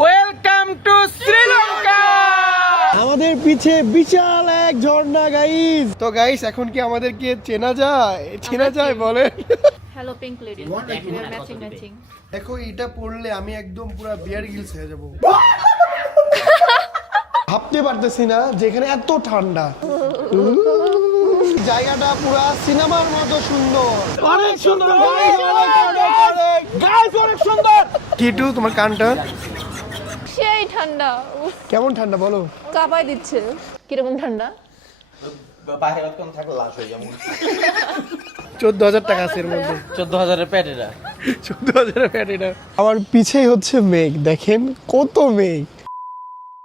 Welcome to Sri Lanka. আমাদের পিছে বিশাল এক ঝর্ণা গাইস। তো গাইস এখন কি আমাদেরকে চেনা যায় বলেন? Hello pink ladies, we are matching. দেখো এটা পড়লে আমি একদম পুরো বিয়ার গিলস হয়ে যাব। ভাবতে পারতেছি না যেখানে এত ঠান্ডা, জায়গাটা পুরো সিনেমার মতো সুন্দর, অনেক সুন্দর গাইস, অনেক সুন্দর। কিটু তোমার কানটা সেই ঠান্ডা, কেমন ঠান্ডা বলো? কাঁপাই দিচ্ছে। কিরকম ঠান্ডা? বাইরে কম থাকলে লাশ হয়ে যাবে। 14,000 টাকা আছে এর মধ্যে। 14,000 প্যাট এটা। 14,000 প্যাট এটা। আমার পিছেই হচ্ছে মেঘ, দেখেন কত মেঘ।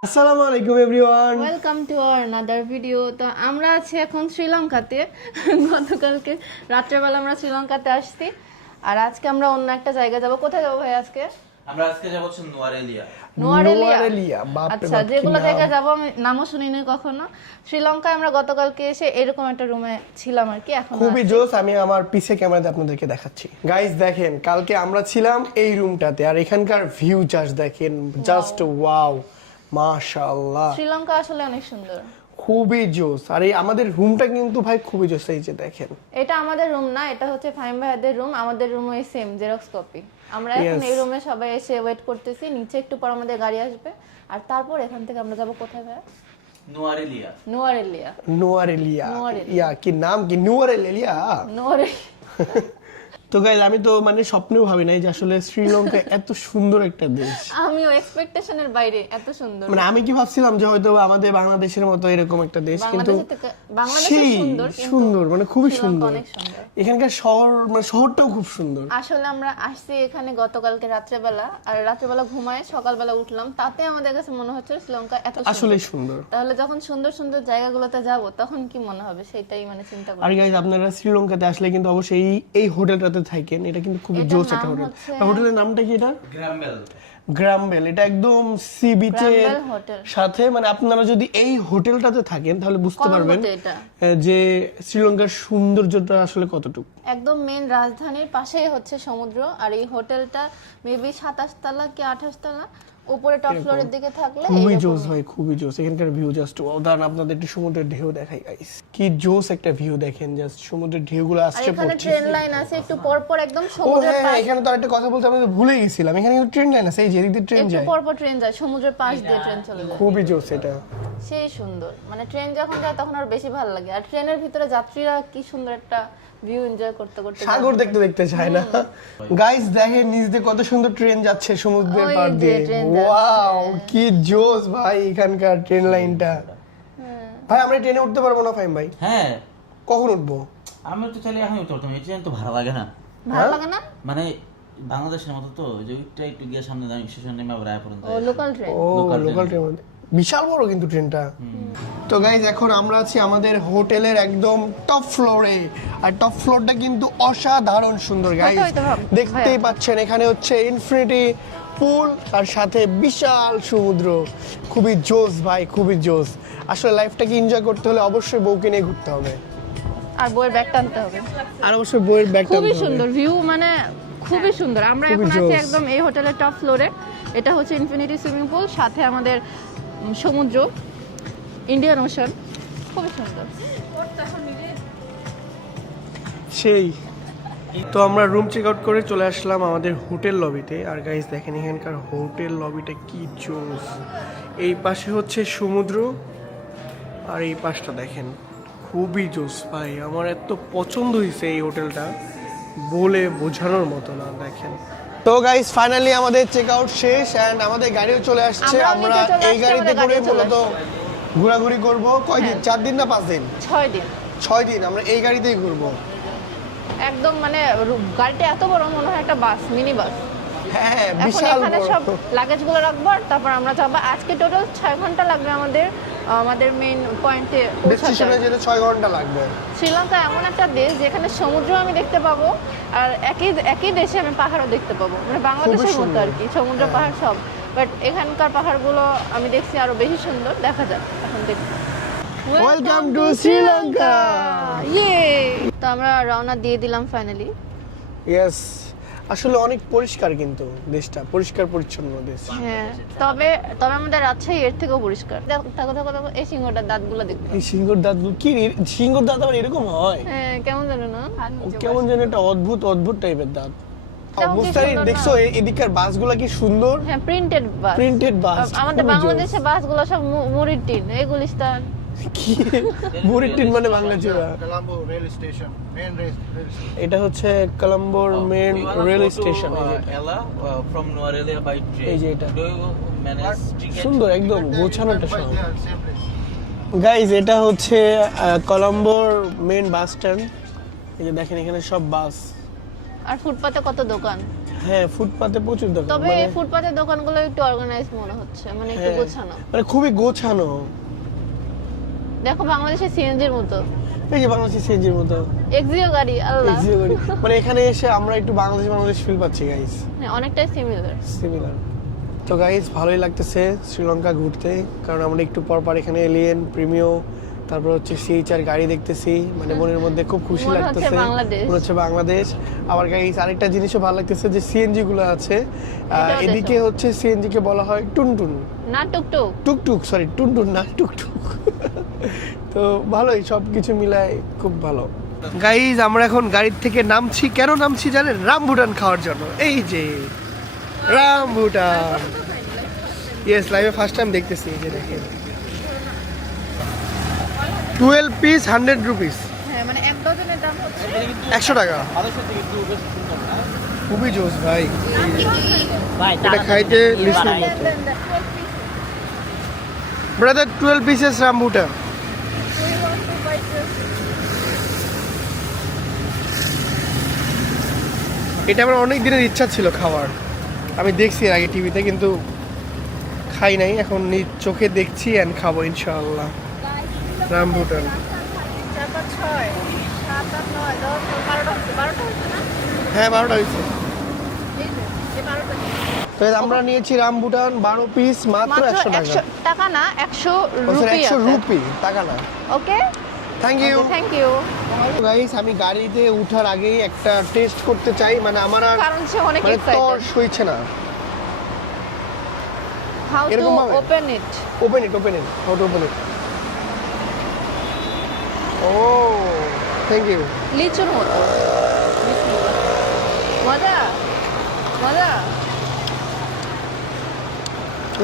আসসালামু আলাইকুম everyone, welcome to our another video. তো আমরা আছি এখন শ্রীলঙ্কাতে। গতকালকে রাত্রেবেলা আমরা শ্রীলঙ্কাতে আসছি, আর আজকে আমরা অন্য একটা জায়গা যাব। কোথায় যাবো ভাই আজকে? আমরা আজকে যাব হচ্ছে নোয়ারেলিয়া। নোয়ারেলিয়া। আচ্ছা, যেগুলো জায়গায় যাবো আমি নামও শুনিনি কখনো। শ্রীলঙ্কায় আমরা গতকালকে এসে এরকম একটা রুমে ছিলাম আর কি। এখন খুবই জোস। আমি আমার পিছে ক্যামেরাতে আপনাদেরকে দেখাচ্ছি। গাইস দেখেন, কালকে আমরা ছিলাম এই রুমটাতে, আর এখানকার ভিউ জাস্ট দেখেন, জাস্ট ওয়াও, মাশাআল্লাহ। শ্রীলঙ্কা আসলে অনেক সুন্দর, খুবই জোস। আর এই আমাদের রুমটা কিন্তু ভাই খুবই জোস। এই যে দেখেন, এটা আমাদের রুম না, এটা হচ্ছে ফাহিম ভাইয়াদের রুম। আমাদের রুম ওই সেম জেরক্স কপি। আমরা এখন এই রুমে সবাই এসে ওয়েট করতেছি, নিচে একটু পর আমাদের গাড়ি আসবে, আর তারপর এখান থেকে আমরা যাব কোথায় ভাইয়া? নোয়ারেলিয়া। নোয়ারেলিয়া। নোয়ারেলিয়া। ইয়া কি নাম, কি নোয়ারেলিয়া? তো গাইস আমি তো মানে স্বপ্নেও ভাবি নাই যে আসলে শ্রীলঙ্কা এত সুন্দর একটা দেশ। আমিও এক্সপেকটেশনের বাইরে, এত সুন্দর। মানে আমি কি ভাবছিলাম যে হয়তো আমাদের বাংলাদেশের মতো এরকম একটা দেশ, কিন্তু বাংলাদেশ সুন্দর, সুন্দর মানে খুবই সুন্দর। অনেক সুন্দর। এখানকার শহর, মানে শহরটাও খুব সুন্দর। আসলে আমরা আসছি এখানে গতকালকে রাত্রেবেলা, আর রাত্রেবেলা ঘুমায় সকালবেলা উঠলাম, তাতে আমাদের কাছে মনে হচ্ছে শ্রীলঙ্কা এত আসলেই সুন্দর। তাহলে যখন সুন্দর সুন্দর জায়গাগুলোতে যাব তখন কি মনে হবে সেটাই মানে চিন্তা করি। আর গাইস আপনারা শ্রীলঙ্কাতে আসলে কিন্তু অবশ্যই এই হোটেলটাতে থাকেন। এটা কিন্তু খুবই জোস একটা হোটেল। হোটেলের নামটা কি? এটা গ্রামবেল। এটা একদম সি বিচের সাথে, মানে আপনারা যদি এই হোটেলটাতে থাকেন তাহলে বুঝতে পারবেন যে শ্রীলঙ্কার সৌন্দর্যটা আসলে কতটুকু। একদম মেন রাজধানীর পাশেই হচ্ছে সমুদ্র, আর এই হোটেলটা মেবি 27 তলা কি 28 তলা, উপরে টপ ফ্লোরের দিকে থাকলে খুবই জোস হয়, খুবই জোস। এখানকার ভিউ জাস্ট উদাহরণ আপনাদের একটু সমুদ্রের ঢেউ দেখাই গাইস, কি জোস একটা ভিউ দেখেন, জাস্ট সমুদ্রের ঢেউগুলো আসছে এখানে পড়ছে। ট্রেন লাইন আছে একটু পর পর একদম সমুদ্রের পাশ। এখানে তো একটা কথা বলতে আমি ভুলে গেছিলাম, এখানে কিন্তু ট্রেন লাইন আছে, এই যে এদিকে ট্রেন যায়, একটু পর পর ট্রেন যায়, সমুদ্রের পাশ দিয়ে ট্রেন চলে যায়। খুবই জোস এটা, সেই সুন্দর। মানে ট্রেন যখন যায় তখন আর বেশি ভালো লাগে, আর ট্রেনের ভিতরে যাত্রীরা কি সুন্দর একটা ভিউ এনজয় করতে করতে সাগর দেখতে দেখতে চায় না। গাইস দেখেন নিচ দিয়ে কত সুন্দর ট্রেন যাচ্ছে সমুদ্রের পাড় দিয়ে। ওয়াও কি জোস ভাই এখানকার ট্রেন লাইনটা। ভাই আমরা ট্রেনে উঠতে পারবো না ফাহিম ভাই? হ্যাঁ। কখন উঠবো? আমি তো চাইলে এখন উঠতাম, এই ট্রেন তো ভালো লাগে না। ভালো লাগে না মানে বাংলাদেশের মতো তো, যে একটু গিয়ে সামনে দাঁড়িয়ে স্টেশন নেমে আবার আয়া পর্যন্ত। ও লোকাল ট্রেন। ও লোকাল ট্রেন, বিশাল বড় কিন্তু ট্রেনটা। তো গাইজ এখন আমরা আছি আমাদের হোটেলের একদম টপ ফ্লোরে, আর টপ ফ্লোরটা কিন্তু অসাধারণ সুন্দর গাইজ। দেখতেই পাচ্ছেন এখানে হচ্ছে ইনফিনিটি পুল, আর সাথে বিশাল সমুদ্র। খুবই জোস ভাই, খুবই জোস। আসলে লাইফটাকে এনজয় করতে হলে অবশ্যই বউকে নিয়ে ঘুরতে হবে, আর বইয়ের ব্যাগ টানতে হবে, আর অবশ্যই বউয়ের ব্যাগ টানতে হবে। খুবই সুন্দর ভিউ, মানে খুবই সুন্দর। আমরা এখন আছি একদম এই হোটেলের টপ ফ্লোরে। এটা হচ্ছে ইনফিনিটি সুইমিং পুল, সাথে আমাদের সমুদ্র, ইন্ডিয়ান ওশান, খুবই সুন্দর। সেই তো আমরা রুম চেক আউট করে চলে আসলাম আমাদের হোটেল লবিতে। আর গাইস দেখেন এখানকার হোটেল লবিটা কি জোস। এই পাশে হচ্ছে সমুদ্র, আর এই পাশটা দেখেন খুবই জোস ভাই। আমার এত পছন্দ হয়েছে এই হোটেলটা, বলে বোঝানোর মতো না। দেখেন তো গাইস ফাইনালি আমাদের চেক আউট শেষ, এন্ড আমাদের গাড়িও চলে আসছে। আমরা এই গাড়িতে করে মূলত ঘোরাঘুরি করব। কয়দিন? 4 দিন না 5 দিন? 6 দিন। 6 দিন আমরা এই গাড়িতেই ঘুরবো। একদম মানে গাড়িটা এত বড়, মনে হয় একটা বাস, মিনি বাস। হ্যাঁ এখন বিশাল এখানে বড়। সব লাগেজগুলো রাখবো, আর তারপর আমরা যাব। আজকে টোটাল 6 ঘন্টা লাগবে আমাদের মেইন পয়েন্টে ডেস্টিনেশনে যেতে 6 ঘন্টা লাগবে। শ্রীলঙ্কা এমন একটা দেশ যেখানে সমুদ্র আমি দেখতে পাবো, আর একই দেশে আমি পাহাড়ও দেখতে পাবো। মানে বাংলাদেশের মতো আর কি, সমুদ্র পাহাড় সব। বাট এখানকার পাহাড়গুলো আমি দেখছি আরো বেশি সুন্দর। দেখা যাক এখন দেখি। Welcome to Sri Lanka. ইয়ে, তো আমরা রওনা দিয়ে দিলাম ফাইনালি। ইয়েস, আসলে অনেক পরিষ্কার, কিন্তু দেশটা পরিষ্কার পরিচ্ছন্ন দেশ। হ্যাঁ, তবে তবে আমাদের রাজশাহী এর থেকেও পরিষ্কার। দেখো দেখো দেখো এই সিংহটার দাঁতগুলো দেখতে। এই সিংহর দাঁতগুলো কি সিংহর দাঁত আবার এরকম হয়? হ্যাঁ, কেমন জানো না? কেমন যেন একটা অদ্ভুত অদ্ভুত টাইপের দাঁত। তাও কি মুস্তারিদ সুন্দর দেখছো না? এদিককার বাসগুলো কি সুন্দর, হ্যাঁ, প্রিন্টেড বাস। প্রিন্টেড বাস। আমাদের বাংলাদেশে বাসগুলো সব মুড়ির টিন, এই গুলিস্তান। কি মুড়ির টিন মানে বাংলা চূড়া। Colombo rail station, main rail station. এটা হচ্ছে কলম্বোর main rail station. Ella from Nuarelia by train. এই যে এটা। Do you manage ticket? সুন্দর একদম গোছানো একটা By শহর। there, same place. গাইজ এটা হচ্ছে কলম্বোর মেন বাস স্ট্যান্ড। এই যে দেখেন এখানে সব বাস। আর ফুটপাতে কত দোকান। হ্যাঁ, ফুটপাতে প্রচুর দোকান। তবে এই ফুটপাতের দোকানগুলো একটু অর্গানাইজ মনে হচ্ছে, মানে একটু হ্যাঁ, গোছানো। মানে খুবই গোছানো। দেখো বাংলাদেশের সিএনজির মতো, এই যে বাংলাদেশের সিএনজির মতো এক্সিও গাড়ি, আল্লাহ। এক্সিও গাড়ি। মানে এখানে এসে আমরা একটু বাংলাদেশ ফিল পাচ্ছি গাইজ, হ্যাঁ, অনেকটাই সিমিলার। সিমিলার। তো গাইজ ভালোই লাগতেছে শ্রীলঙ্কা ঘুরতে, কারণ আমরা একটু পর পর এখানে এলিয়েন প্রিমিও, তারপর হচ্ছে সিএইচআর গাড়ি দেখতেছি, মানে মনের মধ্যে খুব খুশি মনে হচ্ছে লাগতেছে, বাংলাদেশ। মনে হচ্ছে বাংলাদেশ। আবার গাইজ আরেকটা জিনিসও ভালো লাগতেছে যে সিএনজি গুলো আছে, এটাও এদিকে দেখো। হচ্ছে সিএনজি কে বলা হয় টুনটুন, না টুকটুক। টুকটুক, সরি টুনটুন না টুকটুক। তো ভালোই, সবকিছু মিলায় খুব ভালো। গাইজ আমরা এখন গাড়ির থেকে নামছি, কেন নামছি জানেন? রামবুটান খাওয়ার জন্য। এই যে রামবুটান, ইয়েস, লাইভে ফার্স্ট টাইম দেখতেছি। এই যে দেখেন 12 পিস 100 রুপিস, হ্যাঁ, মানে এক ডজনের দাম হচ্ছে 100 টাকা। বাংলাদেশের থেকে একটু বেশি সুন্দর না? খুবই জোস ভাই, ভাই, এটা খাইতে লিচুর মতো। Brother 12 pieces rambutan. এটা আমার অনেক দিনের ইচ্ছা ছিল খাওয়ার, আমি দেখছি এর আগে টিভিতে, কিন্তু খাই নাই। এখন নিজ চোখে দেখছি এন্ড খাবো ইনশাআল্লাহ। রামবুটান। 4, 5, 6, 7, 8, 9, 10, 12টা হচ্ছে। 12টা হচ্ছে না? হ্যাঁ, 12টা হয়েছে। এই যে, এই 12টা। তো আমরা নিয়েছি রামবুটান 12 পিস, মাত্র 100 টাকা। 100 টাকা না, 100 ও স্যার, রুপি 100 আছে। রুপি, টাকা না। Okay, thank you. Thank you. Guys আমি গাড়িতে উঠার আগেই একটা টেস্ট করতে চাই, মানে আমার আর কারণ সে অনেক মানে তর এক্সাইটেড। সইছে না। হাউ টু এরকম ভাবে? Open it? Open it, how to open it. ও থ্যাংক ইউ। লিচুর মতো। মজা মজা।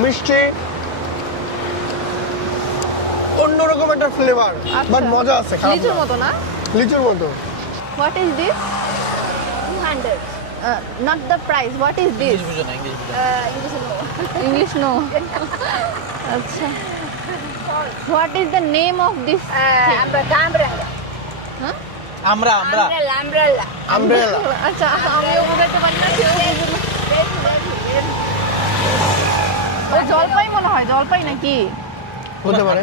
মিষ্টি, অন্যরকম একটা ফ্লেভার, বাট মজা আছে, খারাপ লিচুর না। মতো না? লিচুর মতো। What is this? 200. Not the price. What is this? English বুঝো না, ইংলিশ বুঝো না। English no. আচ্ছা। What is the name of this thing? Huh? আমরা আমব্রেলা। আচ্ছা, আমিও বুঝাতে পারি না। ও জলপাই মনে হয়, জলপাই নাকি? হতে পারে।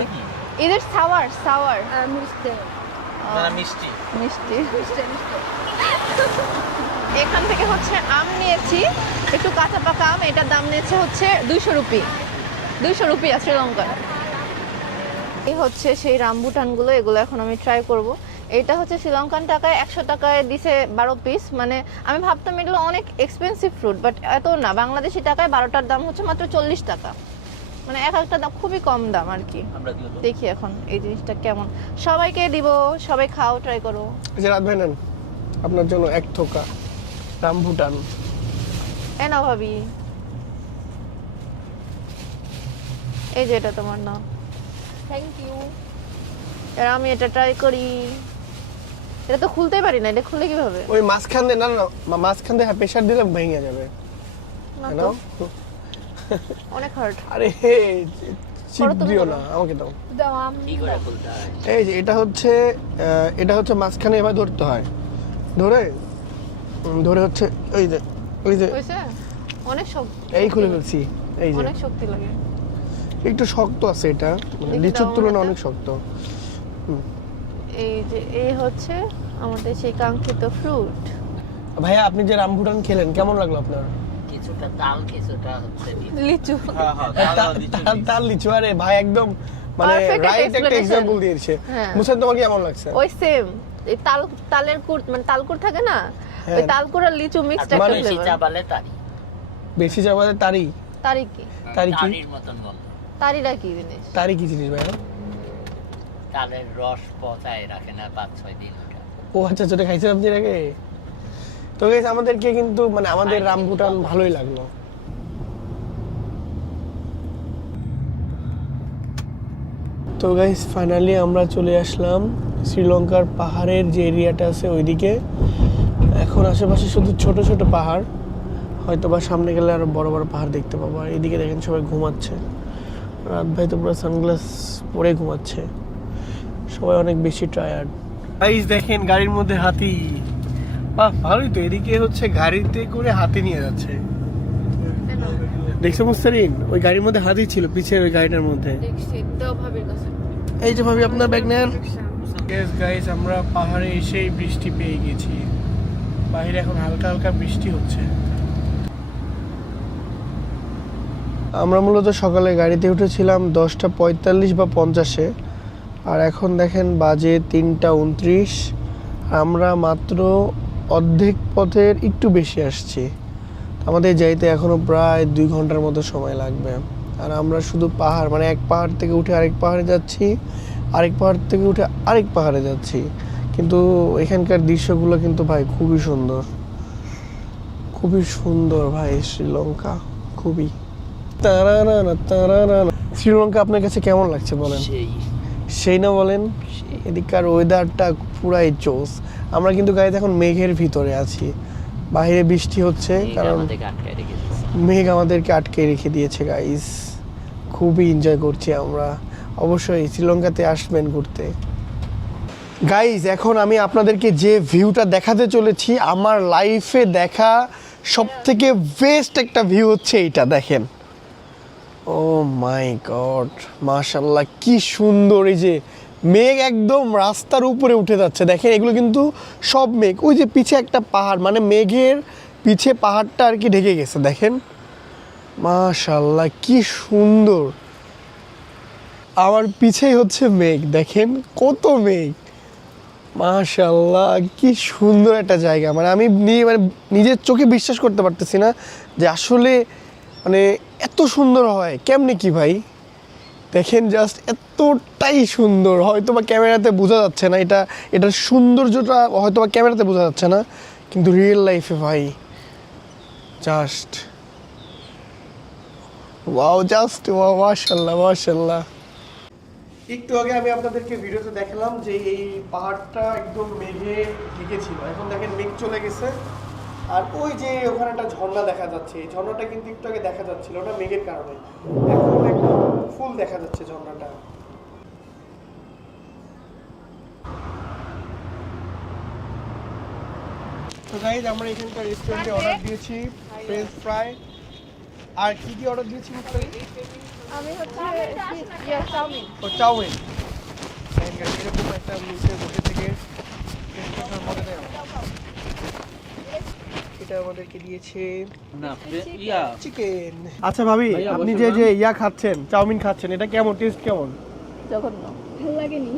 Is it sour? Sour. না, মিষ্টি। মিষ্টি। এখান থেকে হচ্ছে আম নিয়েছি, একটু কাঁচা পাকা আম। এটার দাম নিয়েছে হচ্ছে 200 রুপি। 200 রুপি শ্রীলঙ্কার। এই হচ্ছে সেই রামবুটানগুলো, এগুলো এখন আমি ট্রাই করব। এটা হচ্ছে শ্রীলঙ্কান টাকায় 100 টাকায় দিছে 12 পিস। মানে আমি ভাবতাম এগুলো অনেক এক্সপেন্সিভ ফ্রুট, বাট এত না। বাংলাদেশি টাকায় 12টার দাম হচ্ছে মাত্র 40 টাকা। মানে এক একটা দাম খুবই কম দাম আর কি। আমরা দিও তো। দেখি এখন এই জিনিসটা কেমন। সবাইকে দিব, সবাই খাও, ট্রাই করো। এই যে রাত ভাই নেন, আপনার জন্য এক থোকা রামবুটান। এ না ভাবি, এই যে এটা তোমার নাম। Thank you. এর আমি এটা ট্রাই করি। এটা তো খুলতেই পারি না, এটা খুলে কিভাবে? ওই মাঝখান দিয়ে, না না মাঝখান দিয়ে প্রেশার দিলে ভেঙে যাবে। না You তো, know? অনেক হার্ড। আরে চিপ করো তুমি, দিও করো। না, আমাকে দাও। কি করে খুলতে হয়? এই যে এটা হচ্ছে মাঝখানে এভাবে ধরতে হয়, ধরে হচ্ছে এই যে হইছে? অনেক শক্ত। এই খুলে ফেলছি। এই যে অনেক শক্তি লাগে। একটু শক্ত আছে এটা, মানে দেখি লিচুর দাও তুলনায় আমাকে। অনেক শক্ত। এই যে এই হচ্ছে আমাদের সেই কাঙ্ক্ষিত ফ্রুট। ভাইয়া আপনি যে রামবুটান খেলেন কেমন লাগলো আপনার? কিছুটা তাল, কিছুটা হচ্ছে লিচু। হ্যাঁ, হ্যাঁ, তার লিচু, আরে ভাই একদম মানে Perfect রাইট একটা explanation. এক্সাম্পল দিয়েছে। হ্যাঁ। মুসাদ তোমার কেমন লাগছে? ওই সেম এই তালের কুট, মানে তালকুট থাকে না, ওই তালকুড়ার লিচু মিক্সড একটা বেশি ফ্লেভার। চাবালে তারি বেশি চাবালে তারি। তারি কি? তারি কি? তারির মতন গন্ধ। তারিটা কি জিনিস? তারি কি জিনিস ভাই? তালের রস পচায় রাখে না 5-6 দিন ওটা। ও আচ্ছা, যেটা খাইছিলাম এর আগে। তো গাইস আমাদেরকে কিন্তু মানে আমাদের রামবুটান ভালোই লাগলো। তো গাইস ফাইনালি আমরা চলে আসলাম শ্রীলঙ্কার পাহাড়ের যে এরিয়াটা আছে ওইদিকে। এখন আশেপাশে শুধু ছোট ছোট পাহাড়, হয়তো বা সামনে গেলে আরো বড় বড় পাহাড় দেখতে পাবো। আর এইদিকে দেখেন সবাই ঘুমাচ্ছে, রাত ভাই তো পুরো সানগ্লাস পরে ঘুমাচ্ছে, সবাই অনেক বেশি টায়ার্ড। গাইস দেখেন গাড়ির মধ্যে হাতি, বাহ ভালোই তো। এদিকে হচ্ছে গাড়িতে করে হাতি নিয়ে যাচ্ছে, দেখছো মুস্তারিন? ওই গাড়ির মধ্যে হাতি ছিল পিছের ওই গাড়িটার মধ্যে। দেখছি তো ভাবির কাছে। এই যে ভাবি আপনার ব্যাগ নেন। গাইস আমরা পাহাড়ে এসেই বৃষ্টি পেয়ে গেছি, বাইরে এখন হালকা হালকা বৃষ্টি হচ্ছে। আমরা মূলত সকালে গাড়িতে উঠেছিলাম 10:45 বা 50-এ, আর এখন দেখেন বাজে 3:29। আমরা মাত্র অর্ধেক পথের একটু বেশি আসছি, আমাদের যাইতে এখনো প্রায় 2 ঘন্টার মতো সময় লাগবে। আর আমরা শুধু পাহাড় মানে এক পাহাড় থেকে উঠে আরেক পাহাড়ে যাচ্ছি, আরেক পাহাড় থেকে উঠে আরেক পাহাড়ে যাচ্ছি। কিন্তু এখানকার দৃশ্যগুলো কিন্তু ভাই খুবই সুন্দর, খুবই সুন্দর ভাই। শ্রীলঙ্কা খুবই তারারানা তারারানা। শ্রীলঙ্কা আপনার কাছে কেমন লাগছে বলেন? সেই না বলেন? এদিককার ওয়েদারটা পুরাই জোস। আমরা কিন্তু গাড়িতে এখন মেঘের ভিতরে আছি, বাইরে বৃষ্টি হচ্ছে কারণ মেঘ আমাদেরকে আটকে রেখে দিয়েছে। গাইস খুবই এনজয় করছি আমরা। অবশ্যই শ্রীলঙ্কাতে আসবেন ঘুরতে। গাইস এখন আমি আপনাদেরকে যে ভিউটা দেখাতে চলেছি, আমার লাইফে দেখা সবথেকে বেস্ট একটা ভিউ হচ্ছে এইটা। দেখেন, ও মাই গড, মাশাআল্লাহ কি সুন্দর। এই যে মেঘ একদম রাস্তার উপরে উঠে যাচ্ছে, দেখেন এগুলো কিন্তু সব মেঘ। ওই যে পিছে একটা পাহাড়, মানে মেঘের পিছে পাহাড়টা আর কি ঢেকে গেছে, দেখেন মাশাআল্লাহ কি সুন্দর। আমার পিছেই হচ্ছে মেঘ, দেখেন কত মেঘ, মাশাআল্লাহ কি সুন্দর একটা জায়গা। মানে আমি মানে নিজের চোখে বিশ্বাস করতে পারতেছি না যে আসলে মানে এত সুন্দর হয় কেমনে কি ভাই। দেখেন জাস্ট এতটাই সুন্দর, হয়তো বা ক্যামেরাতে বোঝা যাচ্ছে না, এটার সৌন্দর্যটা হয়তো বা ক্যামেরাতে বোঝা যাচ্ছে না, কিন্তু রিয়েল লাইফে ভাই জাস্ট ওয়াও, জাস্ট ওয়াও, মাশাআল্লাহ মাশাআল্লাহ। একটু আগে আমি আপনাদেরকে ভিডিওতে দেখালাম যে এই পাহাড়টা একদম মেঘে ঢেকেছিল, এখন দেখেন মেঘ চলে গেছে। আর ওই যে ওখানে একটা ঝর্ণা দেখা যাচ্ছে, এই ঝর্ণাটা কিন্তু একটু আগে দেখা যাচ্ছিল না মেঘের কারণে, এখন একদম ফুল দেখা যাচ্ছে ঝর্ণাটা। তো গাইজ আমরা এখানকার রেস্টুরেন্টে অর্ডার দিয়েছি ফ্রেঞ্চ ফ্রাই। আর কি কি অর্ডার দিয়েছি? আমি হচ্ছে চাউমিন। ও চাউমিন। এরকম একটা নিচে বসে থেকে মজা দেয়। এটা আমাদেরকে দিয়েছে চিকেন। আচ্ছা ভাবি, আপনি যে যে ইয়া খাচ্ছেন, চাউমিন খাচ্ছেন, এটা কেমন, টেস্ট কেমন? জঘন্য, ভালো লাগেনি।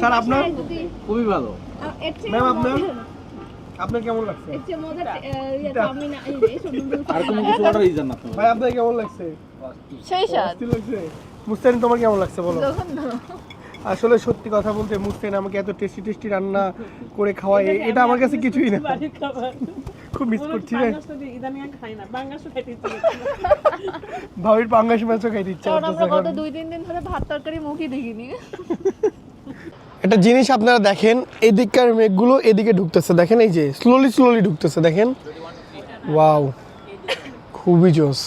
স্যার আপনার? খুবই ভালো। ম্যাম আপনার কেমন লাগছে? আর কোনো কিছু অর্ডার দিবেন না ভাই আপনার কেমন লাগছে? সেই স্বাদ। লাগছে। মুস্তারিন তোমার কেমন লাগছে বলো? জঘন্য। আসলে সত্যি কথা বলতে মুস্তারিন আমাকে এত টেস্টি টেস্টি রান্না করে খাওয়ায়, এটা আমার কাছে কিছুই না। খুব মিস করছি রে। ভাবির পাঙ্গাস মাছও খাইতে ইচ্ছা কারণ আমরা করতেছে। গত 2-3 দিন ধরে ভাত তরকারি মুখই দেখিনি। একটা জিনিস আপনারা দেখেন, এদিককার মেঘগুলো এদিকে ঢুকতেছে, দেখেন এই যে স্লোলি স্লোলি ঢুকতেছে, দেখেন ওয়াও খুবই জোস।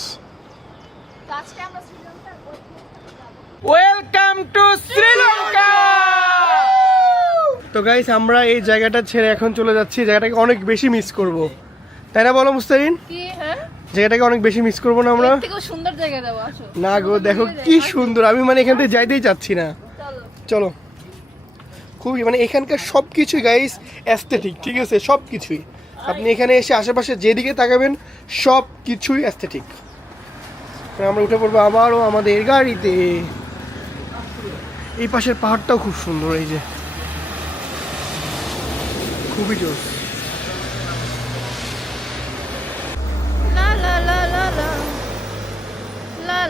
Welcome to Sri Lanka. তো গাইস আমরা এই জায়গাটা ছেড়ে এখন চলে যাচ্ছি, জায়গাটাকে অনেক বেশি মিস করব, তাই না বলো মুস্তারিন? কি হ্যাঁ, জায়গাটাকে অনেক বেশি মিস করবো না আমরা? এর থেকেও সুন্দর জায়গা যাবো, আসো। না গো দেখো কি সুন্দর, আমি মানে এখান থেকে যাইতেই চাচ্ছি না। চলো, খুবই মানে এখানকার সব কিছুই গাইস অ্যাস্থেটিক, ঠিক আছে সব কিছুই। আপনি এখানে এসে আশেপাশে যেদিকে তাকাবেন সব কিছুই অ্যাস্থেটিক। আমরা উঠে পড়বো আবারও আমাদের গাড়িতে। এই পাশের পাহাড়টাও খুব সুন্দর, এই যে খুবই জোর।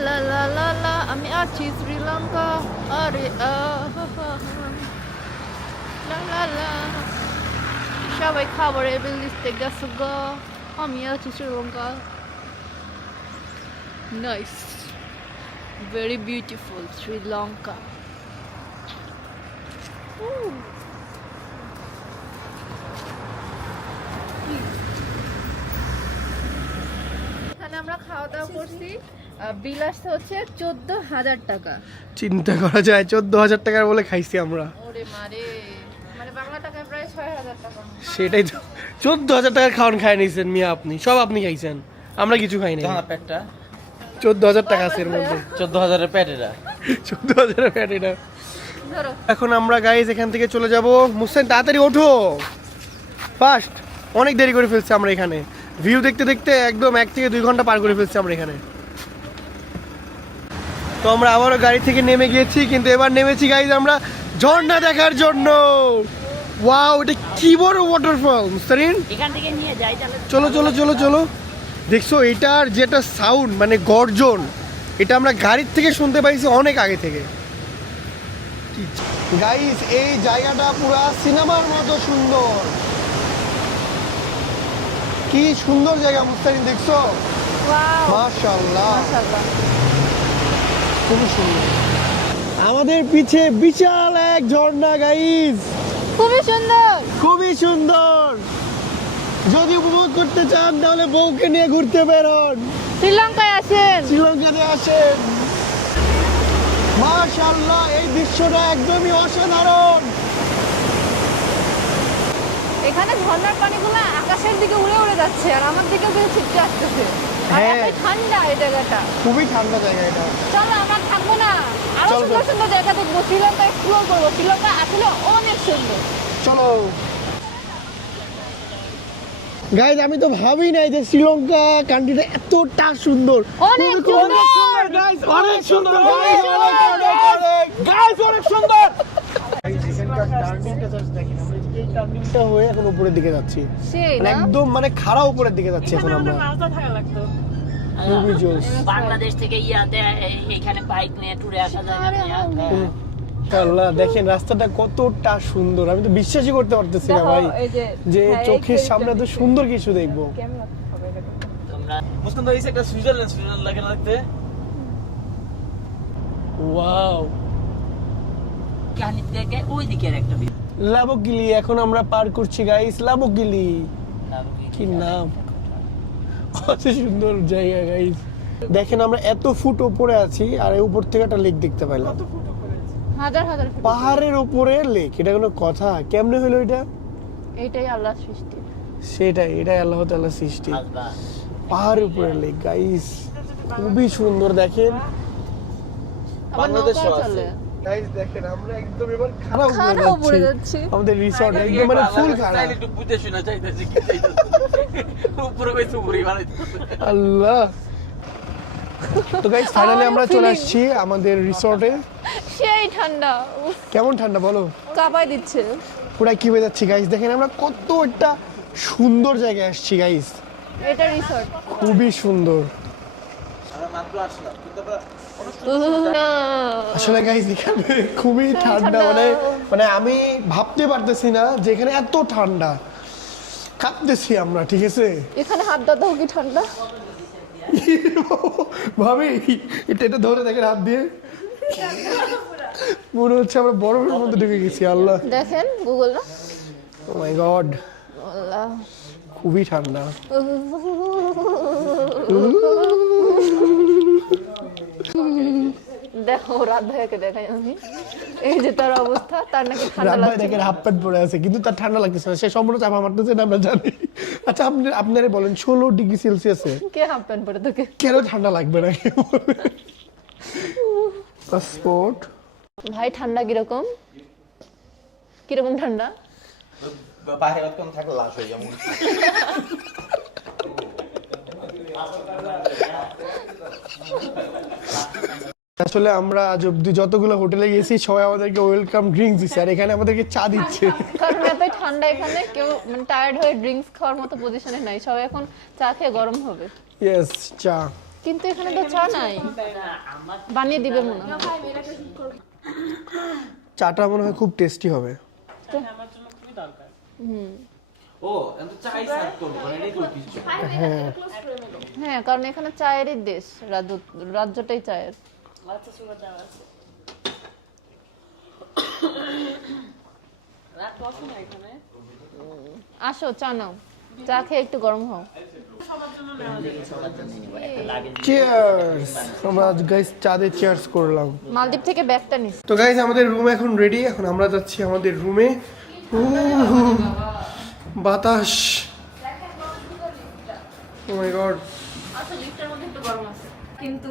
লা লা লা লা আমি আছি শ্রীলঙ্কা আরে লা লা লা সবাই খাবারের বিল দিতে গেছে গো আমি আছি Sri Lanka nice very beautiful Sri Lanka এখানে আমরা খাওয়া দাওয়া করছি বিল আসছে হচ্ছে 14,000 টাকা চিন্তা করা যায় 14,000 টাকার বলে খাইছি আমরা। ওরে মারে মানে বাংলা টাকায় প্রায় 6,000 টাকা সেটাই তো 14,000 টাকার খাওয়ান খাই নিয়েছেন মিয়া, আপনি সব আপনি খাইছেন, আমরা কিছু খাই নাই। তোমার পেটটা 14,000 টাকা আছে এর মধ্যে। 14,000-এর পেট এটা। 14,000 প্যাট এটা। ধরো এখন আমরা গাইজ এখান থেকে চলে যাব। মুহসেন তাড়াতাড়ি ওঠো, ফাস্ট, অনেক দেরি করে ফেলছি আমরা এখানে। ভিউ দেখতে দেখতে একদম 1 থেকে 2 ঘন্টা পার করে ফেলছি আমরা এখানে। তো আমরা আবারও গাড়ি থেকে নেমে গিয়েছি, কিন্তু এবার নেমেছি গাইজ আমরা ঝর্ণা দেখার জন্য। ওয়াও, এটা কি বড় ওয়াটারফল মুস্তারিন। এখান থেকে নিয়ে যাই তাহলে। চলো চলো চলো চলো, দেখছো এটার যেটা সাউন্ড মানে গর্জন, এটা আমরা গাড়ির থেকে শুনতে পাইছি অনেক আগে থেকে। গাইস এই জায়গাটা পুরো সিনেমার মতো সুন্দর, কি সুন্দর জায়গা মুস্তারিন, দেখছো? ওয়াও মাশাআল্লাহ, মাশাআল্লাহ খুবই সুন্দর। আমাদের পিছে বিশাল এক ঝর্ণা গাইস, খুবই সুন্দর খুবই সুন্দর। যদি উপভোগ করতে চান তাহলে বউকে নিয়ে ঘুরতে বেরোন, শ্রীলঙ্কায় আসেন শ্রীলঙ্কাতে আসেন। মাশাআল্লাহ, এই দৃশ্যটা একদমই অসাধারণ। এখানে ঝর্ণার পানিগুলো আকাশের দিকে উড়ে উড়ে যাচ্ছে আর আমার দিকেও কিন্তু ছিটকে আসতেছে আর হ্যাঁ। এতই ঠান্ডা এই জায়গাটা। খুবই ঠান্ডা জায়গা এটা। চলো আমরা থাকবো না, আরো চল, সুন্দর চল। সুন্দর জায়গা দেখবো, শ্রীলঙ্কা এক্সপ্লোর করবো। শ্রীলঙ্কা আসলে অনেক সুন্দর। চলো গাইজ, আমি তো ভাবি নাই যে শ্রীলঙ্কা কান্ট্রিটা এতটা সুন্দর। অনেক খুবই সুন্দর। guys, অনেক সুন্দর guys, guys, অনেক সুন্দর। এখানকার টার্নিংটা জাস্ট দেখেন, আমরা এই টার্নিংটা হয়ে এখন উপরের দিকে যাচ্ছি, সেই মানে না একদম মানে খাড়া উপরের দিকে যাচ্ছি এখন আমরা। খুবই জোস। বাংলাদেশ থেকে ইয়াতে এইখানে বাইক নিয়ে ট্যুরে আসা যায় না ভাইয়া? আল্লাহ, দেখেন রাস্তাটা কতটা সুন্দর, আমি তো বিশ্বাসই করতে পারতেছি না দেখো, ভাই এই যে যে হ্যাঁ, এই চোখের যে সামনে এত সুন্দর কিছু দেখবো। কেমন হবে এটা? তোমরা মুস্কান তো এই একটা সুইজারল্যান্ড লাগে না দেখতে? ওয়াও, কাহিনী থেকে ওই দিকের একটা ভিউ। লাবগিলি এখন আমরা পার করছি গাইস, লাবগিলি কি নাম, কত সুন্দর জায়গা গাইস। দেখেন আমরা এত ফুট উপরে আছি আর এই উপর থেকে একটা লেক দেখতে পাইলাম, হাজার হাজার ফুট। পাহাড়ের উপরে লেক, এটা কোনো কথা? কেমনে হলো এটা? এইটাই আল্লাহর সৃষ্টি। সেটাই, এটাই আল্লাহ তাআলার সৃষ্টি। আসবা পাহাড়ের উপরে লেক গাইস, খুবই সুন্দর। দেখেন আবার বাংলাদেশেও নৌকাও আছে। চলে। গাইস দেখেন আমরা একদম এবার খারাপ খাড়া হয়ে উপরে যাচ্ছি, যাচ্ছি। আমাদের রিসর্ট একদম মানে ফুল খারাপ। চাইলে একটু বুঝে শুনে চাইতেছে কি চাইতেছে। উপরে কইছে উপরেই বানাইতেছে। আল্লাহ। তো গাইস ফাইনালি আমার আমরা চলে feeling। আসছি আমাদের রিসর্টে। সেই ঠান্ডা, উফ, কেমন ঠান্ডা বলো, কাঁপাই দিচ্ছে। পুরা কি হয়ে যাচ্ছি গাইস। দেখেন আমরা কত একটা সুন্দর জায়গায় আসছি গাইস, এটা রিসর্ট। খুবই সুন্দর। আমরা মাত্র আসলাম কিন্তু আমরা আসলে গাইস এখানে খুবই ঠান্ডা, মানে মানে আমি ভাবতে পারতেছি না যে এখানে এত ঠান্ডা, কাঁপতেছি আমরা, ঠিক আছে? এখানে হাত দাও কি ঠান্ডা। ভাবি এটা ধরে দেখেন হাত দিয়ে, মনে হচ্ছে আমরা বরফের মধ্যে ঢুকে গেছি। আল্লাহ, দেখেন গুগল না, ও মাই গড, আল্লাহ খুবই ঠান্ডা। দেখো রাত ভাইয়াকে দেখাই আমি, এই যে তার অবস্থা, তার নাকি ঠান্ডা রাত ভাই লাগছে। দেখেন হাফ প্যান্ট পরে আছে কিন্তু তার ঠান্ডা লাগতেছে না, সে সম্পূর্ণ চাপা মারতেছে না, আমরা জানি। আচ্ছা আপনারা বলেন 16 ডিগ্রি সেলসিয়াসে কে হাফ প্যান্ট পরে তোকে? কেন ঠান্ডা লাগবে না? পাসপোর্ট ভাই ঠান্ডা কিরকম, কিরকম ঠান্ডা? বাইরে কতক্ষণ থাকলে লাশ হয়ে যাবো। আসলে আমরা আজ অব্দি যতগুলো হোটেলে গেছি সবাই আমাদেরকে ওয়েলকাম ড্রিঙ্কস দিচ্ছে, আর এখানে আমাদেরকে চা দিচ্ছে। কারণ এতই ঠান্ডা এখানে কেউ মানে টায়ার্ড হয়ে ড্রিঙ্কস খাওয়ার মতো পজিশনে নাই, সবাই এখন চা খেয়ে গরম হবে। ইয়েস, চা কিন্তু এখানে তো চা নাই, বানিয়ে দিবে মনে হয়। চাটা মনে হয় খুব টেস্টি হবে। ও এত চাই সার্ভ করব মানে এটাই তো কিছু। হ্যাঁ হ্যাঁ, কারণ এখানে চায়েরই দেশ, রাজ্যটাই চায়ের। আসো চা নাও, চা খেয়ে একটু গরম হও। চিয়ার্স। আমরা গাইস চাঁদে চিয়ার্স করলাম। মালদ্বীপ থেকে ব্যাগটা নিস। তো গাইস আমাদের রুম এখন রেডি, এখন আমরা যাচ্ছি আমাদের রুমে। বাতাস, ও মাই গড। আচ্ছা, লিফটের মধ্যে একটু গরম আছে। কিন্তু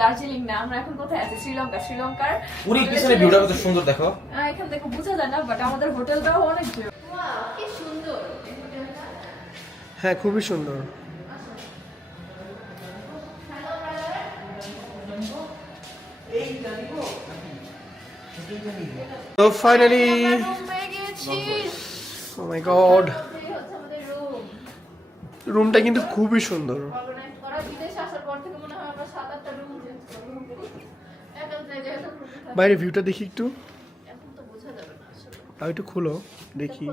দার্জিলিং না, আমরা এখন কোথায় আছি? শ্রীলঙ্কার পুরি পিছনে ভিউটা কত সুন্দর দেখো। এখান থেকে বোঝা যায় না, বাট আমাদের হোটেলটাও অনেক দূর। কি সুন্দর। হ্যাঁ খুবই সুন্দর। তো ফাইনালি ও মাই গড, রুমটা কিন্তু খুবই সুন্দর। বিদেশে আসার পর থেকে মনে হয় আমরা 7-8টা রুম চেঞ্জ করি। এক জায়গায় একটা room থাকে। বাইরে ভিউটা দেখি একটু, এখন তো বোঝা যাবে না আসলে। আর একটু খুলো দেখি।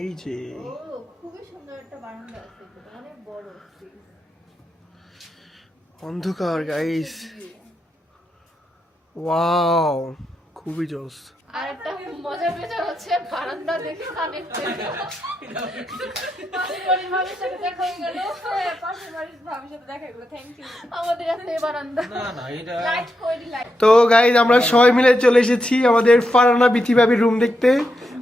এই যে ও, খুবই সুন্দর একটা বারান্দা আছে, এটা অনেক বড় space। অন্ধকার গাইস, ওয়াও খুবই জোস। আর একটা মজার বিষয় হচ্ছে বারান্দা দেখে কানেক্ট হয়ে গেল। পাশের বাড়ির ভাবির সাথে দেখা হয়ে গেল। পাশের বাড়ির ভাবির সাথে দেখা গেলো, থ্যাংক ইউ। আমাদের একটা এই বারান্দা। না না এটা লাইট করে লাইট। তো গাইজ আমরা সবাই মিলে চলে এসেছি আমাদের ফারহানা বিথি ভাবির রুম দেখতে।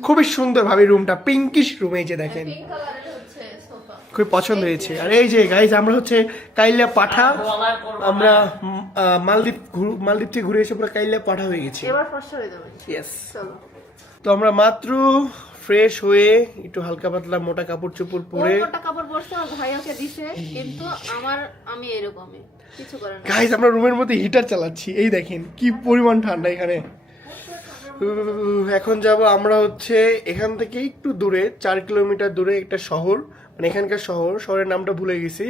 খুবই সুন্দর ভাবির রুমটা, পিঙ্কিশ রুম। এই যে দেখেন, পিঙ্ক কালারের হচ্ছে সোফা। খুবই পছন্দ হয়েছে। আর এই যে গাইজ আমরা হচ্ছে কাইলা পাঠা, আমরা মালদ্বীপ থেকে ঘুরে এসে পুরো কাইলা পাঠা হয়ে গেছি। এবার ফর্সা হয়ে যাবে। ইয়েস। চলো। তো আমরা মাত্র ফ্রেশ হয়ে একটু হালকা পাতলা মোটা কাপড় চোপড় পরে, মোটা কাপড় পরছে, আমার ভাই ওকে দিছে, কিন্তু আমি এরকমই কিছু করে না। গাইজ আমরা রুমের মধ্যে হিটার চালাচ্ছি। এই দেখেন কি পরিমাণ ঠান্ডা এখানে। এখন যাব আমরা হচ্ছে এখান থেকে একটু দূরে, 4 কিলোমিটার দূরে একটা শহর, মানে এখানকার শহরের নামটা ভুলে গেছি।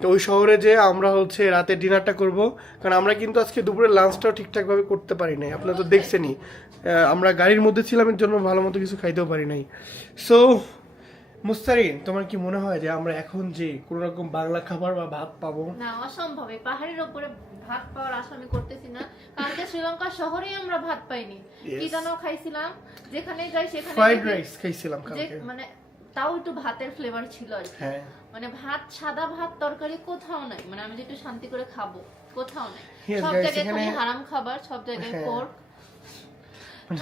তো ওই শহরে যে আমরা হচ্ছে রাতে ডিনারটা করব, কারণ আমরা কিন্তু আজকে দুপুরে লাঞ্চটাও ঠিকঠাকভাবে করতে পারি নাই। আপনারা তো দেখছেনই, আমরা গাড়ির মধ্যে ছিলাম, এর জন্য ভালো মতো কিছু খাইতেও পারি নাই। সো মুস্তারিন, তোমার কি মনে হয় যে আমরা এখন যে কোনো রকম বাংলা খাবার বা ভাত পাবো? না, অসম্ভব। এই পাহাড়ের উপরে ভাত পাওয়ার আশা আমি করতেছি না। কালকে শ্রীলঙ্কা শহরেই আমরা ভাত পাইনি। কি জানো খাইছিলাম, যেখানে যাই সেখানে ফ্রাইড রাইস খাইছিলাম যে কালকে। মানে তাও একটু ভাতের ফ্লেভার ছিল আর কি। হ্যাঁ মানে ভাত, সাদা ভাত, তরকারি কোথাও নাই। মানে আমি যে একটু শান্তি করে খাবো, কোথাও নাই। Yes, সব guys, জায়গায় খালি এখানে- হারাম খাবার, সব জায়গায় হ্যাঁ। পোর্ক।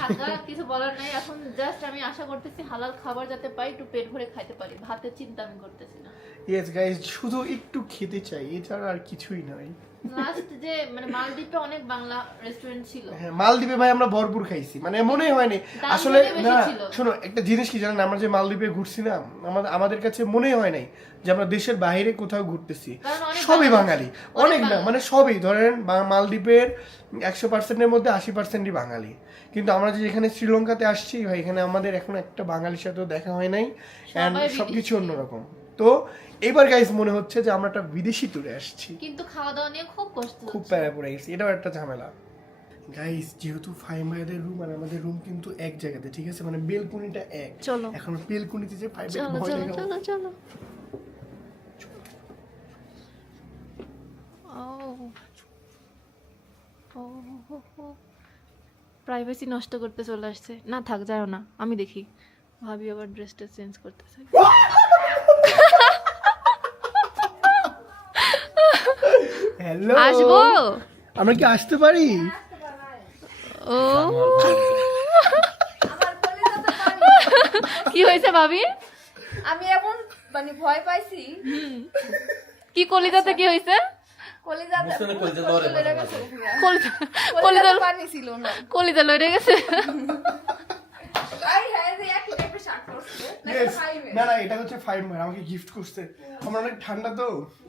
থাকা কিছু বলার নাই। এখন জাস্ট আমি আশা করতেছি হালাল খাবার যাতে পাই, একটু পেট ভরে খাইতে পারি। ভাতের চিন্তা আমি করতেছি না। ইয়েস গাইস, শুধু একটু খেতে চাই, এছাড়া আর কিছুই নয়। লাস্ট যে মানে মালদ্বীপে অনেক বাংলা রেস্টুরেন্ট ছিল। হ্যাঁ, মালদ্বীপে ভাই আমরা ভরপুর খাইছি, মানে মনেই হয়নি দাম আসলে। বেশি না ছিল। শোনো, একটা জিনিস কি জানেন, আমরা যে মালদ্বীপে ঘুরছি না, আমাদের কাছে মনেই হয় নাই যে আমরা দেশের বাইরে কোথাও ঘুরতেছি। কারণ অনেক সবই বাঙালি। বাঙালি, অনেক অনেক না, বাঙালি। মানে সবই ধরেন মালদ্বীপের 100%-এর মধ্যে 80%ই বাঙালি। কিন্তু আমরা যে এখানে শ্রীলঙ্কাতে আসছি ভাই, এখানে আমাদের এখন একটা বাঙালির সাথেও দেখা হয় নাই, এন্ড সবাই সবকিছু বিদেশি। অন্যরকম। তো এবার গাইস মনে হচ্ছে যে আমরা একটা বিদেশি ট্যুরে আসছি। কিন্তু খাওয়া দাওয়া নিয়ে খুব কষ্ট খুব হচ্ছে। প্যারা পড়ে গেছে, এটাও একটা ঝামেলা। গাইস যেহেতু ফাইম ভাইদের রুম আর আমাদের রুম কিন্তু এক জায়গাতে, ঠিক আছে, মানে বেলকুনিটা এক। চলো। এখন বেলকুনিতে যে ফাইভ চলো ভয় চলো লাগে। চলো চলো। প্রাইভেসি নষ্ট করতে চলে আসছে। না থাক, যাও না, আমি দেখি। ভাবি আবার ড্রেসটা চেঞ্জ করতেছে। হ্যালো, আসবো? আমরা কি আসতে পারি? ও কি হয়েছে ভাবি? আমি এমন মানে ভয় পাইছি, কি কলিজাতে কি হয়েছে? কলিজাতে বুঝতে না কলিজা দৌড়ে লড়ে গেছে পুরা। কলিজা কলিজাতে পানি ছিল না। কলিজা লড়ে গেছে। আই হ্যাঁ, যে এক টাইপের শার্ট পরছিল নাকি Yes, হাইওয়ে। না না, এটা হচ্ছে ফাইভ ভাই আমাকে গিফট করছে। আমরা অনেক ঠান্ডা, তো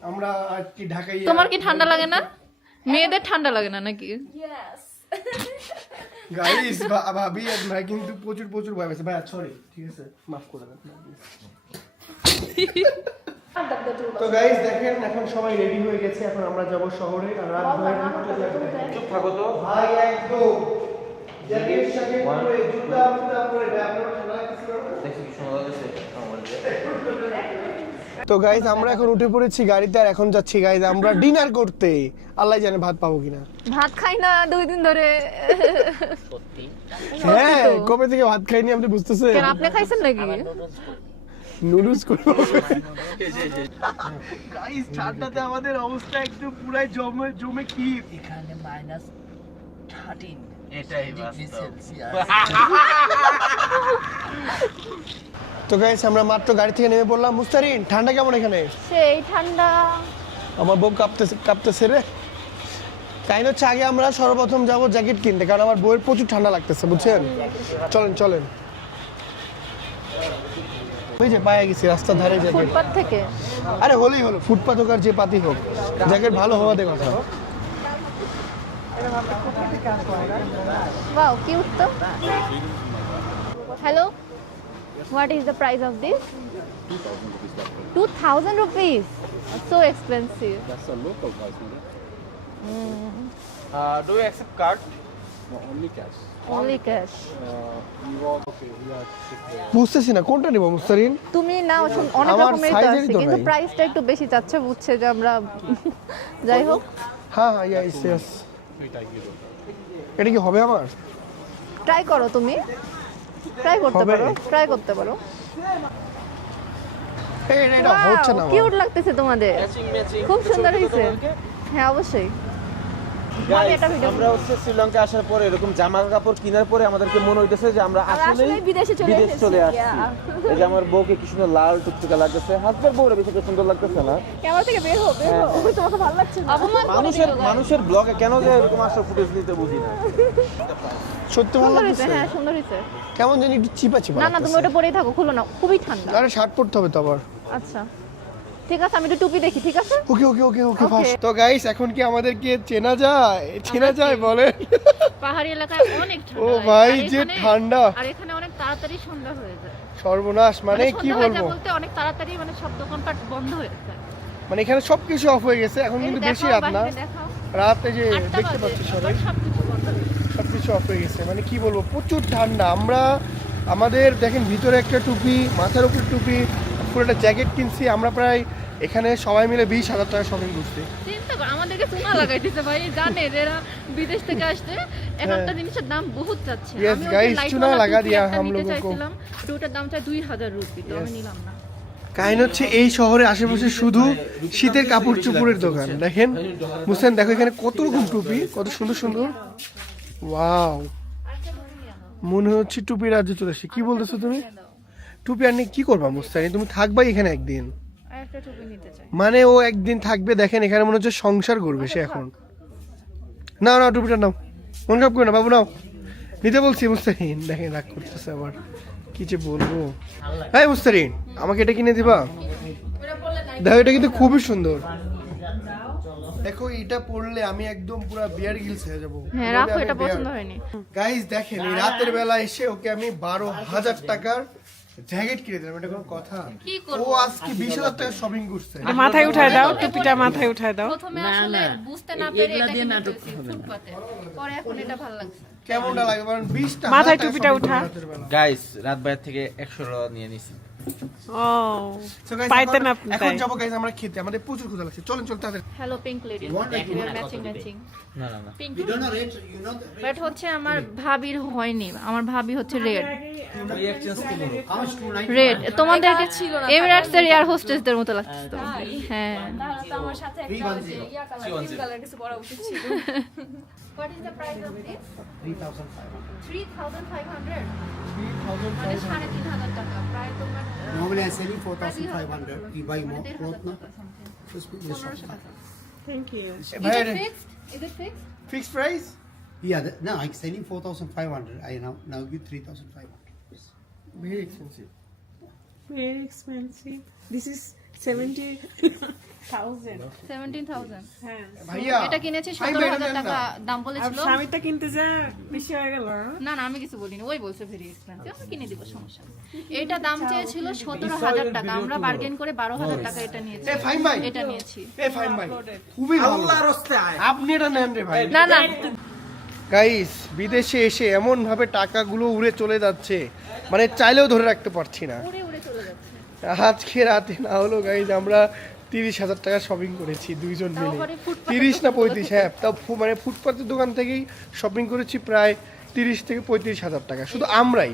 আমরা আর কি ঢাকায়। তোমার কি ঠান্ডা লাগে না? মেয়েদের ঠান্ডা লাগে না নাকি? ইয়েস। গাইস ভাবি আর ভাই কিন্তু প্রচুর ভয় পেয়েছে ভাই। সরি, ঠিক আছে, মাফ করে দেন। তো গাইস দেখেন এখন সবাই রেডি হয়ে গেছে, এখন আমরা যাব শহরে। আর রাত ভাই চুপ থাকো তো ভাই, একদম জ্যাকেট শাকেট পরে জুতা মুতা পরে আপনারা ঠান্ডা লাগতেছিল না? দেখি কি সুন্দর লাগছে আমার তো গাইস আমরা এখন উঠে পড়েছি গাড়িতে, আর এখন যাচ্ছি গাইস আমরা ডিনার করতে। আল্লাহ জানে ভাত পাবো কিনা। ভাত খাই না 2 দিন ধরে। সত্যি হ্যাঁ, কবে থেকে ভাত খাইনি আপনি বুঝতেছেন? কেন আপনি খাইছেন নাকি? নুডলস করব গাইস। ঠান্ডাতে আমাদের অবস্থা একটু পুরাই জমে কি। এখানে -13 এটাই ডিগ্রি বাস্তব। সেলসিয়াস। তো গাইস আমরা মাত্র গাড়ি থেকে নেমে পড়লাম। মুস্তারিন ঠান্ডা কেমন এখানে? সেই ঠান্ডা। আমার বউ কাঁপতেছে রে। কাইন হচ্ছে আগে আমরা সর্বপ্রথম যাব জ্যাকেট কিনতে, কারণ আমার বউয়ের প্রচুর ঠান্ডা লাগতেছে বুঝছেন। চলেন ওই যে পায়ে গেছি রাস্তার ধারে জ্যাকেট। ফুটপাত থেকে। আরে হলেই হলো, ফুটপাত হোক আর যে পাতি হোক, জ্যাকেট ভালো হওয়া দে কথা। Wow, cute তো। Hello. What is the price of this? 2,000 rupees. So expensive. That's a local price, madam. Do you accept card? No, only cash. Only cash. You want, okay, we are check বুঝতেছি না কোনটা নিব মুস্তারিন। তুমি নাও, অনেক আমার রকমের তো size-এরই আছে, তো কিন্তু নাই। প্রাইসটা একটু বেশি চাচ্ছে, বুঝছে যে আমরা যাই হোক। হ্যাঁ ইয়েস। এটা কি হবে আমার? ট্রাই করো তুমি, ট্রাই করতে হবে? পারো, ট্রাই করতে পারো। এটা হচ্ছে না আমার। কিউট লাগতেছে তোমাদের, খুব সুন্দর হয়েছে। হ্যাঁ অবশ্যই। আমি এটা ভিডিও আমরা হচ্ছে শ্রীলঙ্কা আসার পরে এরকম জামা কাপড় কেনার পরে আমাদেরকে মনে হইতেছে যে আমরা আসলেই বিদেশে বিদেশ চলে আসছি। Yeah. এই যে আমার বউকে কি সুন্দর লাল টুকটুকে লাগতেছে, হাজবেন্ড বউরে বেশি সুন্দর লাগতেছে না? ক্যামেরা থেকে বের হো, বের হো। তোমাকে ভালো লাগছে না? অপমান করে মানুষের ব্লগে কেন যে এরকম আসল ফুটেজ নিতে বুঝি না। সত্যি ভালো সুন্দর হয়েছে, লাগছে। হ্যাঁ সুন্দর হয়েছে। কেমন জানি একটু চিপা না না, তুমি ওটা পরেই থাকো, খুলো না, খুবই ঠান্ডা। আরে শার্ট পরতে হবে তো আবার। আচ্ছা ঠিক আছে, আমি একটু টুপি দেখি, ঠিক আছে? ওকে ফাস্ট। তো গাইস এখন কি আমাদেরকে চেনা যায় বলেন? পাহাড়ি এলাকায় অনেক ঠান্ডা। ও হয়। ভাই আর যে এখানে- ঠান্ডা, আর এখানে অনেক তাড়াতাড়ি সন্ধ্যা হয়ে যায়। সর্বনাশ। মানে কি সন্ধ্যা হয়ে যায় বলবো, বলতে অনেক তাড়াতাড়ি, মানে সব দোকানপাট বন্ধ হয়ে যায়। মানে এখানে সবকিছু অফ হয়ে গেছে এখন, কিন্তু এই বেশি দেখাও, রাত না, বাহিরে দেখাও। রাতে যে 8টা দেখতে বাজে, পাচ্ছি সবাই আবার সবকিছু বন্ধ হয়ে যায়। সবকিছু অফ হয়ে গেছে। মানে কি বলবো, প্রচুর ঠান্ডা। আমাদের দেখেন ভিতরে একটা টুপি, মাথার উপর টুপি, পুরো একটা জ্যাকেট কিনছি আমরা। প্রায় এখানে সবাই মিলে 20,000 টাকা শপিং করছি। চিন্তা কর, আমাদেরকে চুনা লাগাইতেছে ভাই, জানে এরা বিদেশ থেকে আসছে, একটা জিনিসের দাম বহুত যাচ্ছে। Yes, আমি ওই guys, লাইট चुना वाला लगा टोपी दिया একটা हम নিতে लोगों को। চাইছিলাম, ওটার দাম চাই 2,000 রুপি, তো আমি নিলাম না। কাহিনী হচ্ছে এই শহরে আশেপাশে শুধু শীতের কাপড় চোপড়ের দোকান। দেখেন বুঝছেন, দেখো এখানে কত রকম টুপি, কত সুন্দর সুন্দর। ওয়াও, মনে হচ্ছে টুপি রাজ্যে চলে এসেছে। কি বলতেছো তুমি? টুপি আর নিয়ে কি করবা মুস্তানি? তুমি থাকবাই এখানে একদিন, আর একটা টুপি নিতে চাই। মানে ও একদিন থাকবে। দেখেন এখানে মনে হচ্ছে সংসার করবে সে এখন। না টুপিটা নাও, মন খারাপ করে না বাবু, নাও। নিতে বলছি মুস্তারিন। দেখেন রাগ করতেছে আবার, কি যে বলবো। হ্যাঁ মুস্তারিন, আমাকে এটা কিনে দিবা? দেখো এটা কিন্তু খুবই সুন্দর। দেখো এটা পরলে আমি একদম পুরো বিয়ার গিলস হয়ে যাবো। হ্যাঁ রাখো, এটা পছন্দ হয়নি। গাইস দেখেন এই রাতের বেলা এসে ওকে আমি 12,000 টাকার জ্যাকেট কিনে দিলাম। এটা কোনো কথা? ও আজকে 20,000 টাকা শপিং করছে। মাথায় উঠায় দাও, টুপিটা মাথায় উঠায় দাও। প্রথমে আসলে বুঝতে না পেরে এটা দিয়ে নাটক ফুটপাতে, পরে এখন এটা ভালো লাগছে। কেমনটা লাগে বলেন? 20টা মাথায় টুপিটা উঠা। গাইস রাত বাইরে থেকে 100 টাকা নিয়ে নিছি। ও So guys, পাইতেন এখন- আপনি এখন তাই। যাবো গাইস আমরা খেতে, আমাদের প্রচুর ক্ষুধা লাগছে। চলেন তাদের। হ্যালো পিঙ্ক লেডি, ম্যাচিং না পিঙ্ক। বাট হচ্ছে আমার ভাবির হয়নি, আমার ভাবি হচ্ছে রেড। রেড তোমাদেরকে ছিল না, এমিরেটসের এয়ার হোস্টেসদের মতো লাগছে তো। হ্যাঁ। তাহলে তো আমার সাথে একটা যে ইয়া কালার কিছু পরা উচিত ছিল। What is the price of this? 3,500. মানে 3,500 টাকা প্রায় তোমার। Normally I'm selling 4,500. You buy more cloth now? Just put this on. Thank you. Is it fixed? Is it fixed? Fixed price? Yeah, no, I'm selling 4,500. I now give 3,500. Very expensive. Very expensive. This is 70,000 17,000 হ্যাঁ ভাইয়া এটা কিনেছি ভাই, 17,000 দেন না। টাকা দাম আর বলেছিল। স্বামীটা কিনতে যা বেশি হয়ে গেল না না আমি কিছু বলিনি, ওই বলছে ভেরি এক্সপেন্সিভ, আমি কিনে দিব, সমস্যা নেই। এটা দাম চেয়েছিল 17,000 টাকা, আমরা বার্গেন করে 12,000 টাকা এটা নিয়েছি। এ ফাইন ভাই, এটা নিয়েছি। এ ফাইন ভাই, খুবই ভালো। আপনি এটা নেন রে ভাই। না না গাইস, বিদেশে এসে এমন ভাবে টাকাগুলো উড়ে চলে যাচ্ছে, মানে চাইলেও ধরে রাখতে পারছি না। উড়ে উড়ে চলে যাচ্ছে। আজকে রাতে না হলো গাইজ আমরা 30,000 টাকা শপিং করেছি দুইজন তাও মিলে। আবার এই ফুটপাতের 30 না দোকানগুলো 35, হ্যাঁ তাও মানে ফুটপাতের দোকান থেকেই শপিং করেছি প্রায় 30 থেকে 35,000 টাকা শুধু আমরাই।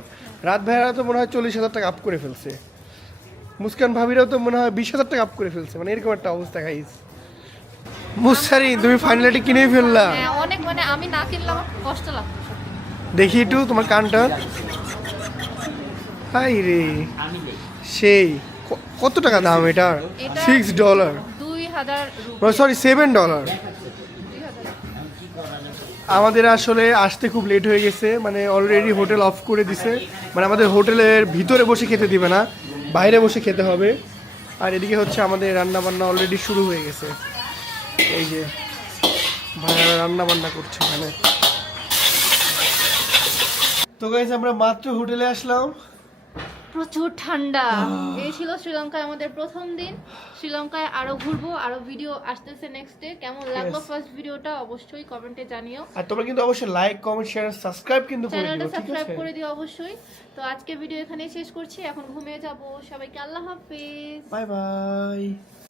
রাত ভাইয়ারা তো মনে হয় 40,000 টাকা আপ করে ফেলছে, মুস্কান ভাবিরাও তো মনে হয় 20,000 টাকা আপ করে ফেলছে, মানে এরকম একটা অবস্থা গাইজ। মুসারি তুমি ফাইনালি কিনেই ফেললা। হ্যাঁ অনেক, মানে আমি না কিনলে আমার কষ্ট লাগতো সত্যি। দেখি একটু তোমার কানটা, হাই রে সেই কত টাকা দাম এটার? এটা $6, 2,000 রুপি। সরি $7। আমাদের আসলে আসতে খুব লেট হয়ে গেছে, মানে অলরেডি হোটেল অফ করে দিছে, মানে আমাদের হোটেলের ভিতরে বসে খেতে দিবে না, বাইরে বসে খেতে হবে। আর এদিকে হচ্ছে আমাদের রান্না বান্না অলরেডি শুরু হয়ে গেছে, এই যে ভাইয়ারা রান্না বান্না করছে এখানে। তো গাইস আমরা মাত্র হোটেলে আসলাম, প্রচুর ঠান্ডা। এই ছিল শ্রীলঙ্কায় আমাদের প্রথম দিন। শ্রীলঙ্কায় আরো ঘুরবো, আরো ভিডিও আসতেছে নেক্সট ডে। কেমন লাগলো ফার্স্ট ভিডিওটা অবশ্যই কমেন্টে জানিও। আর তোমরা কিন্তু অবশ্যই লাইক কমেন্ট শেয়ার সাবস্ক্রাইব কিন্তু করে চ্যানেলটা দিও, ঠিক সাবস্ক্রাইব আছে? করে দিও অবশ্যই। তো আজকে ভিডিও এখানেই শেষ করছি, এখন ঘুমিয়ে যাব। সবাইকে আল্লাহ হাফেজ। Bye bye.